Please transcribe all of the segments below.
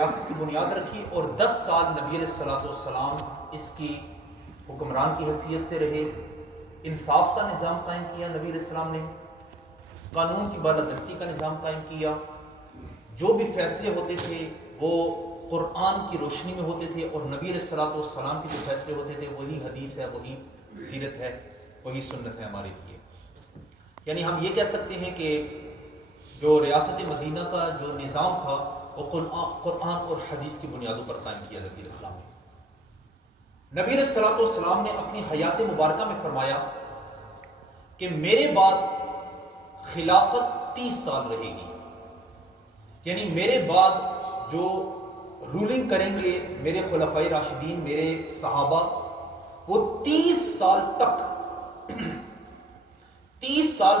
ریاست کی بنیاد رکھی اور 10 سال نبی علیہ السلام اس کی حکمران کی حیثیت سے رہے. انصاف کا نظام قائم کیا نبی علیہ السلام نے، قانون کی بالادستی کا نظام قائم کیا. جو بھی فیصلے ہوتے تھے وہ قرآن کی روشنی میں ہوتے تھے، اور نبی علیہ السلام کے جو فیصلے ہوتے تھے وہی حدیث ہے، وہی سیرت ہے، وہی سنت ہے ہمارے لیے. یعنی ہم یہ کہہ سکتے ہیں کہ جو ریاست مدینہ کا جو نظام تھا وہ قرآن اور حدیث کی بنیادوں پر قائم کیا نبی علیہ السلام نے. نبی علیہ السلام نے اپنی حیات مبارکہ میں فرمایا کہ میرے بعد خلافت 30 سال رہے گی. یعنی میرے بعد جو رولنگ کریں گے میرے خلفائے راشدین، میرے صحابہ، وہ 30 سال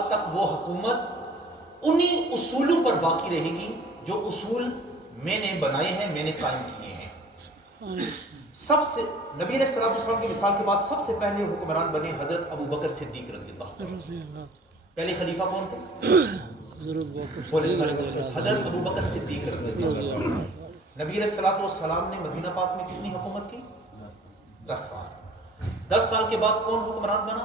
تک وہ حکومت انہی اصولوں پر باقی رہے گی جو اصول میں نے بنائے ہیں، میں نے قائم کیے ہیں. سب سے نبی علیہ السلام کی مثال کے بعد سب سے پہلے حکمران بنے حضرت ابو بکر صدیق رضی اللہ عنہ. پہلے خلیفہ کون تھے؟ حضرت ابو بکر صدیق رضی اللہ عنہ. نبی علیہ السلام نے مدینہ پاک میں کتنی حکومت کی؟ 10 سال. 10 سال کے بعد کون حکمران بنا؟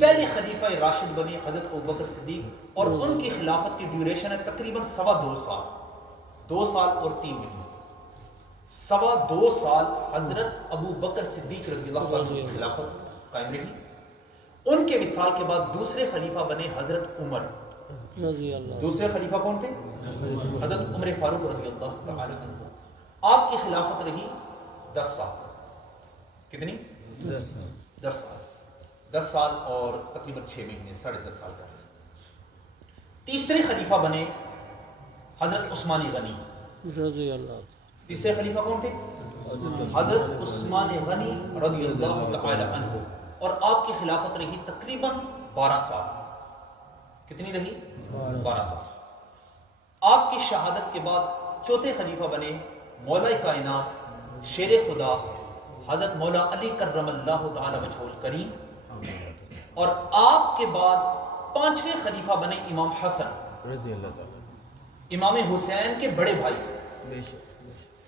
پہلے خلیفہ راشد بنے حضرت ابو بکر صدیق، اور ان کی خلافت کی ڈیوریشن ہے تقریباً 2.25 سال. 2 سال اور 3 مہینے. 2.25 سال حضرت ابو بکر صدیق رضی اللہ عنہ کی خلافت قائم رہی. ان کے وصال کے بعد دوسرے خلیفہ بنے حضرت عمر رضی اللہ. دوسرے خلیفہ کون تھے؟ حضرت عمر فاروق رضی اللہ تعالی عنہ. آپ کی خلافت رہی 10 سال. کتنی؟ 10 سال. 10 سال اور تقریباً 6 مہینے، 10.5 سال کا. تیسرے خلیفہ بنے حضرت عثمان غنی رضی اللہ. تیسرے خلیفہ کون تھے؟ حضرت عثمان غنی رضی اللہ تعالی عنہ. اور آپ کی خلافت رہی تقریباً 12 سال. کتنی رہی؟ 12 سال. آپ کی شہادت کے بعد چوتھے خلیفہ بنے مولا کائنات شیر خدا حضرت مولا علی کرم اللہ تعالی وجہہ الکریم. اور آپ کے بعد 5ویں خلیفہ بنے امام حسن رضی اللہ تعالی، امام حسین کے بڑے بھائی،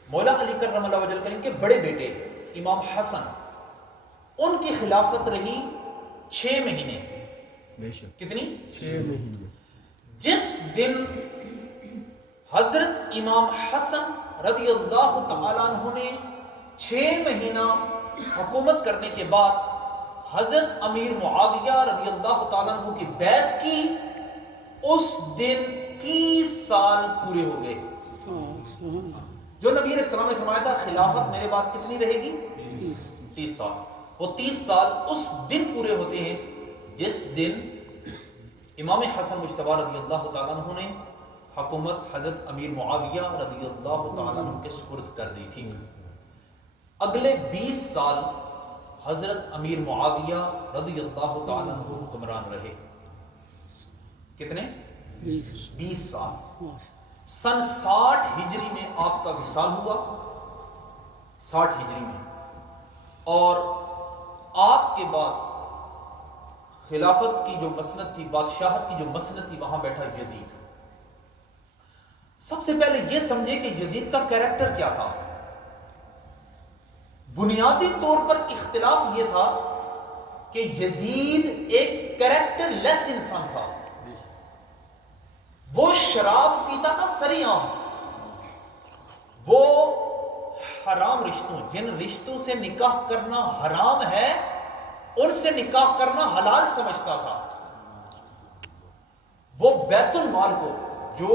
مولا علی کرم اللہ وجہہ الکریم کے بڑے بیٹے امام حسن. ان کی خلافت رہی 6 مہینے. کتنی؟ 6 مہینے. جس دن حضرت امام حسن رضی اللہ تعالیٰ عنہ نے 6 مہینہ حکومت کرنے کے بعد حضرت امیر معاویہ رضی اللہ تعالیٰ عنہ کی بیعت کی، اس دن 30 سال پورے ہو گئے. جو نبی علیہ السلام نے فرمایا تھا خلافت میرے بعد کتنی رہے گی؟ 30 سال. وہ 30 سال اس دن پورے ہوتے ہیں جس دن امام حسن مجتبی رضی اللہ تعالیٰ عنہ نے حکومت حضرت امیر معاویہ رضی اللہ تعالیٰ عنہ کے سپرد کر دی تھی. اگلے 20 سال حضرت امیر معاویہ رضی اللہ تعالیٰ عنہ حکمران رہے. کتنے؟ 20 سال. سن 60 ہجری میں آپ کا وصال ہوا. 60 ہجری میں. اور آپ کے بعد خلافت کی جو مسند تھی، بادشاہت کی جو مسند تھی، وہاں بیٹھا یزید. سب سے پہلے یہ سمجھے کہ یزید کا کیریکٹر کیا تھا. بنیادی طور پر اختلاف یہ تھا کہ یزید ایک کیریکٹر لیس انسان تھا. وہ شراب پیتا تھا سری عام. وہ حرام رشتوں، جن رشتوں سے نکاح کرنا حرام ہے ان سے نکاح کرنا حلال سمجھتا تھا. وہ بیت المال کو، جو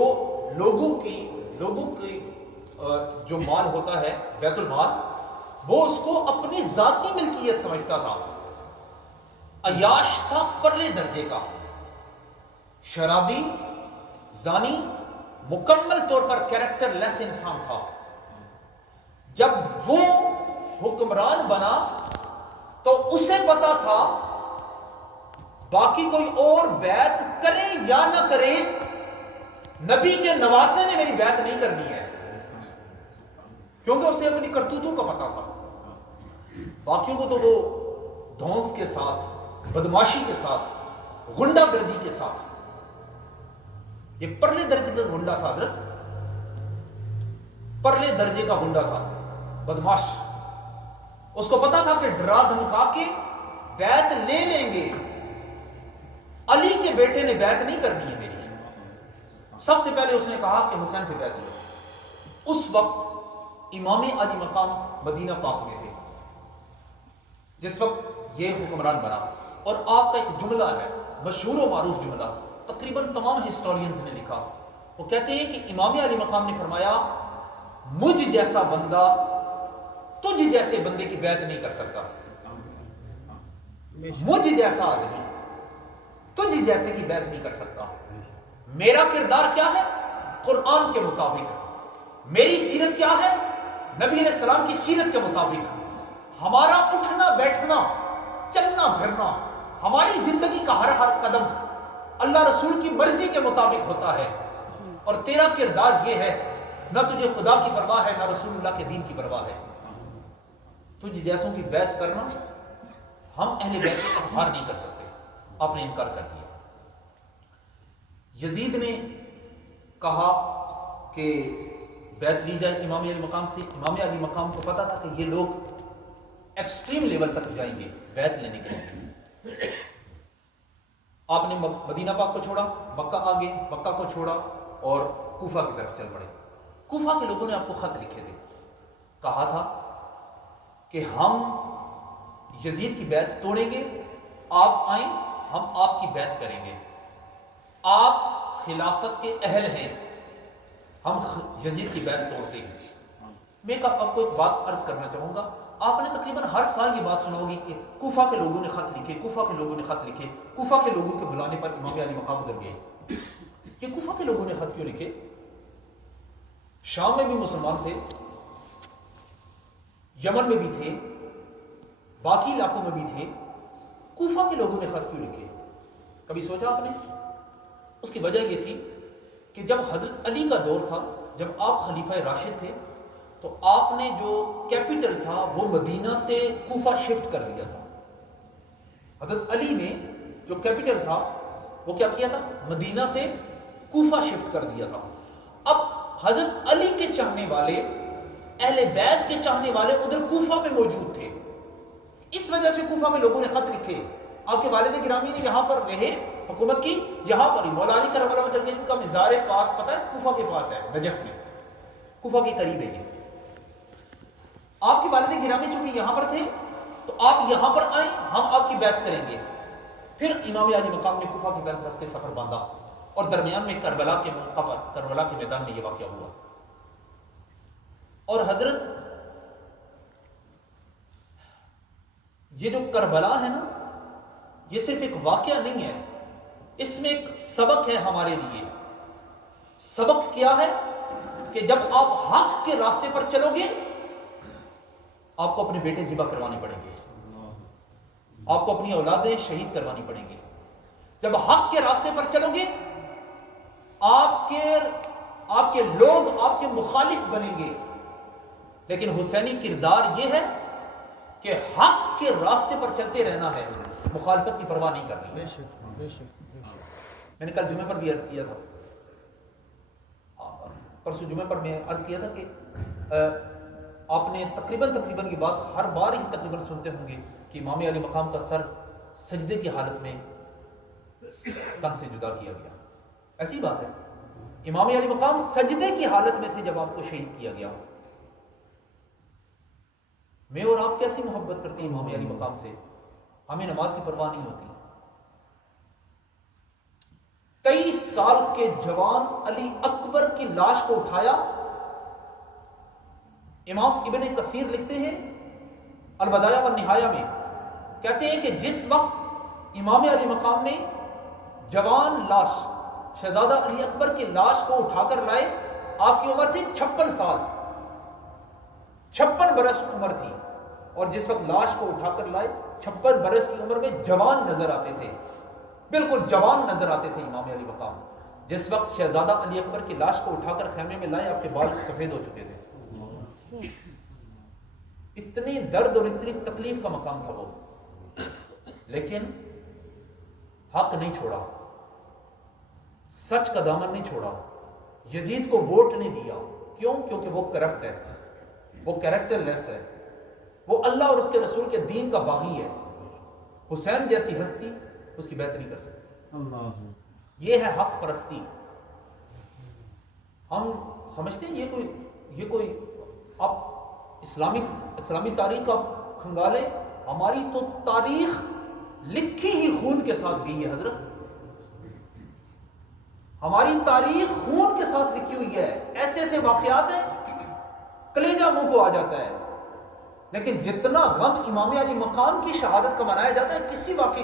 لوگوں کی جو مال ہوتا ہے بیت المال، وہ اس کو اپنی ذاتی ملکیت سمجھتا تھا. عیاش تھا پرلے درجے کا. شرابی، زانی، مکمل طور پر کیریکٹر لیس انسان تھا. جب وہ حکمران بنا تو اسے پتا تھا باقی کوئی اور بیعت کرے یا نہ کرے، نبی کے نواسے نے میری بیعت نہیں کرنی ہے، کیونکہ اسے اپنی کرتوتوں کا پتا تھا. باقیوں کو تو وہ دھونس کے ساتھ، بدماشی کے ساتھ، غنڈہ گردی کے ساتھ. یہ پرلے درجے کا غنڈہ تھا حضرت. परले दर्जे का गुंडा था, बदमाश। उसको पता था कि डरा धमका के बैत ले लेंगे, अली के बेटे ने बैत नहीं करनी है मेरी। सबसे पहले उसने कहा कि हुसैन से बैत लो। उस वक्त इमाम अली मकाम मदीना पाक में थे जिस वक्त ये हुक्मरान बना। और आपका एक जुमला है, मशहूर और मारूफ जुमला, तकरीबन तमाम हिस्टोरियंस ने लिखा। वो कहते हैं कि इमाम अली मकाम ने फरमाया, मुझ जैसा बंदा तुझ जैसे बंदे की बैत नहीं कर सकता। मुझ जैसा आदमी तुझ जैसे की बैत नहीं कर सकता। मेरा किरदार क्या है? कुरान के मुताबिक। मेरी सीरत क्या है? नबी अलैहि सलाम की सीरत के मुताबिक। हमारा उठना बैठना, चलना फिरना, हमारी जिंदगी का हर हर कदम अल्लाह रसूल की मर्जी के मुताबिक होता है। और तेरा किरदार यह है, ना तुझे खुदा की परवाह है, ना रसूलुल्लाह के दीन की परवाह है। तुझ जैसों की बैत करना, हम अहले बैत का इजहार नहीं कर सकते। आपने इनकार कर दिया। यजीद ने कहा कि बैत ली जाए इमाम अली मकाम से। इमाम अली मकाम को पता था कि ये लोग एक्सट्रीम लेवल तक जाएंगे बैत लेने के लिए। आपने मदीना पाक को छोड़ा, मक्का आ गए, मक्का को छोड़ा और कूफा की तरफ चल पड़े। कूफा के लोगों ने आपको खत लिखे थे, कहा था कि हम यजीद की बैत तोड़ेंगे, आप आए, हम आपकी बैत करेंगे, आप खिलाफत के अहल हैं, हम यजीद की बैत तोड़ते हैं। मैं आपको एक बात अर्ज करना चाहूंगा। आपने तकरीबन हर साल ये बात सुना होगी कि कूफा के लोगों ने खत लिखे, कूफा के लोगों ने खत लिखे। कूफा के लोगों के बुलाने पर इमाम अली मकाम उधर गए। ये कूफा के लोगों ने खत क्यों लिखे? शाम में भी मुसलमान थे, यमन में भी थे, बाकी इलाकों में भी थे। कूफा के लोगों ने खत क्यों लिखे? कभी सोचा आपने? उसकी वजह यह थी कि जब हजरत अली का दौर था, जब आप खलीफा राशिद थे, तो आपने जो कैपिटल था वो मदीना से कूफा शिफ्ट कर दिया था। हजरत अली ने जो कैपिटल था वो क्या किया था? मदीना से कूफा शिफ्ट कर दिया था। अब हजरत अली के चाहने वाले, अहले बैत के चाहने वाले उधर कूफा में मौजूद थे। इस वजह से कूफा में लोगों ने खत लिखे। आपके वालिद गिरामी ने यहां पर रहे, हुकूमत की, यहां पर ही मौला अली करबला वजह इनका मज़ार पाक पता है कूफा के पास है, नजफ में, कूफा के करीब है ये। आपके वालिद गिरामी चूंकि यहां पर थे तो आप यहां पर आए, हम आपकी बैत करेंगे। फिर इमाम अली मकाम ने कूफा की तरफ रख के सफर बांधा और दरमियान में करबला के मौका पर, करबला के मैदान में यह वाकया हुआ। और हजरत ये जो करबला है ना, ये सिर्फ एक वाकया नहीं है, इसमें एक सबक है हमारे लिए। सबक क्या है कि जब आप हक के रास्ते पर चलोगे, आपको अपने बेटे ज़िबा करवाने पड़ेंगे, आपको अपनी औलादें शहीद करवानी पड़ेंगी। जब हक के रास्ते पर चलोगे, आपके लोग आपके मुखालिफ बनेंगे। लेकिन हुसैनी किरदार यह है कि हक के रास्ते पर चलते रहना है, मुखालिफत की परवाह नहीं करनी। मैंने कल जुमे पर भी अर्ज किया था, परसों जुमे पर मैं अर्ज किया था कि आपने तकरीबन की बात हर बार ही तकरीबन सुनते होंगे कि इमाम अली मकाम का सर सजदे की हालत में तन से जुदा किया गया। ऐसी बात है, इमाम अली मकाम सजदे की हालत में थे जब आपको शहीद किया गया। मैं और आप कैसी मोहब्बत करते हैं इमाम अली मकाम से, हमें नमाज की परवाह नहीं होती। 23 साल के जवान अली अकबर की लाश को उठाया। इमाम इब्न कसीर लिखते हैं अल-बदाया व निहाया में, कहते हैं कि जिस वक्त इमाम अली मकाम ने जवान लाश शहजादा अली अकबर की लाश को उठाकर लाए, आपकी उम्र थी 56 साल, 56 बरस उम्र थी। और जिस वक्त लाश को उठाकर लाए, 56 बरस की उम्र में जवान नजर आते थे, बिल्कुल जवान नजर आते थे इमाम अली मकाम। जिस वक्त शहजादा अली अकबर की लाश को उठाकर खैमे में लाए, आपके बाल सफेद हो चुके थे। इतनी दर्द और इतनी तकलीफ का मकाम था वो, लेकिन हक नहीं छोड़ा, सच का दामन नहीं छोड़ा, यजीद को वोट नहीं दिया, کیوں؟ کیونکہ وہ کرپٹ ہے، وہ کیریکٹر لیس ہے، وہ اللہ اور اس کے رسول کے دین کا باغی ہے۔ حسین جیسی ہستی اس کی بیعت نہیں کر سکتی۔ یہ ہے حق پرستی۔ ہم سمجھتے ہیں یہ کوئی اب اسلامی تاریخ کا کھنگالے، ہماری تو تاریخ لکھی ہی خون کے ساتھ گئی ہے حضرت، ہماری تاریخ خون کے ساتھ لکھی ہوئی ہے، ایسے ایسے واقعات ہیں کلیجہ منہ کو آ جاتا ہے۔ لیکن جتنا غم امام علی مقام کی شہادت کا منایا جاتا ہے، کسی واقعے